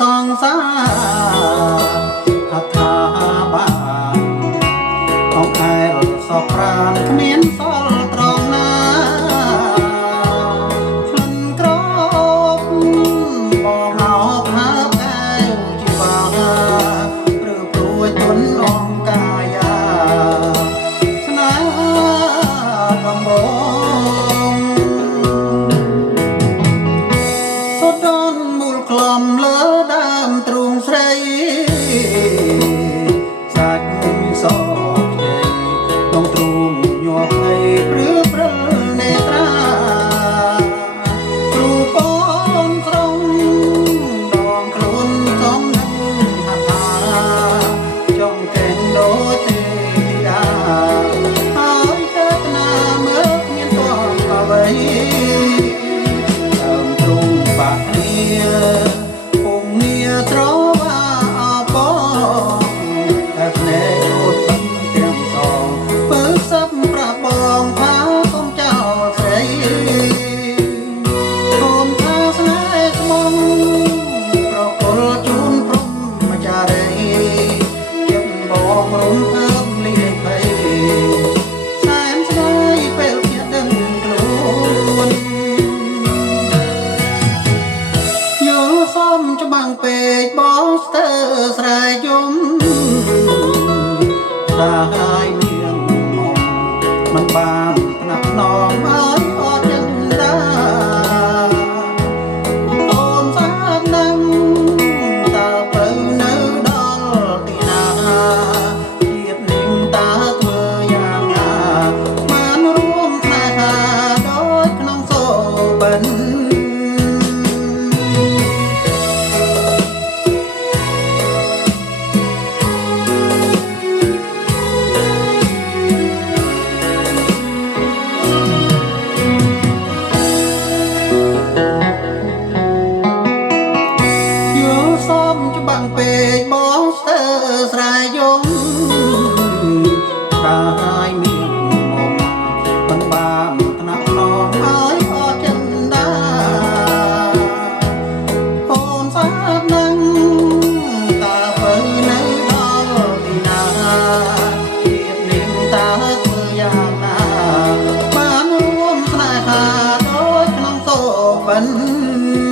សងសាហដ្ឋាបានអង្គឯលសោកប្រានគ្មានសល់ត្រង់ណាក្លិនក្រប់បងអោបហើបកែវជីវ៉ាឬព្រួយទន់អងកាយាស្នេហាដំបងសុទ្ធដល់មូលក្លំលើដើមទ្រូងស្រីសាច់សក់ជ័យក្នុងទ្រូងញាប់ភ័យព្រឺព្រិលនេត្រាគ្រូពនស្រងដងខ្លួនសំនឹងហដ្ឋាចង់កេងដូចទេធីតាហើយកើតណាមើលគ្មានតបអ្វីដើមទ្រូងបាក់គ្នាពុំងារត្រវាអបតែភ្នែកអូនបិទទាំងសងពើសឹបប្រាប់បងថាកុំចោលស្រីកូនថាស្នេហ៍ស្មងប្រគល់ជូនព្រំចារីចិត្តបងរំភើបលៀងភ័យសែនស្នេហ៍ពេលភ្ញាក់ដឹងខ្លួនយល់សមច្បាំងពេកបងស្ទើរស្រែយំហើយនាងមុំមិនបានថ្នាក់ថ្នមឲ្យអត់ចិនដាអូនសាបណាំតើទៅនៅដល់ទីណាជាតិនឹងតើធ្វើយ៉ាងណាបានរួមស្នេហាដូចក្នុងសូបិនសមច្បាំងពេកបងស្ទើរស្រែយំហើយមានមុំមិនបានថ្នាក់ថ្នមហើយអត់ចិនដាអូនសាបណាំតើទៅនៅដល់ទីណាភាពនាងតើធ្វើយ៉ាងណាបានរួមស្នេហាដូចក្នុងសូបិន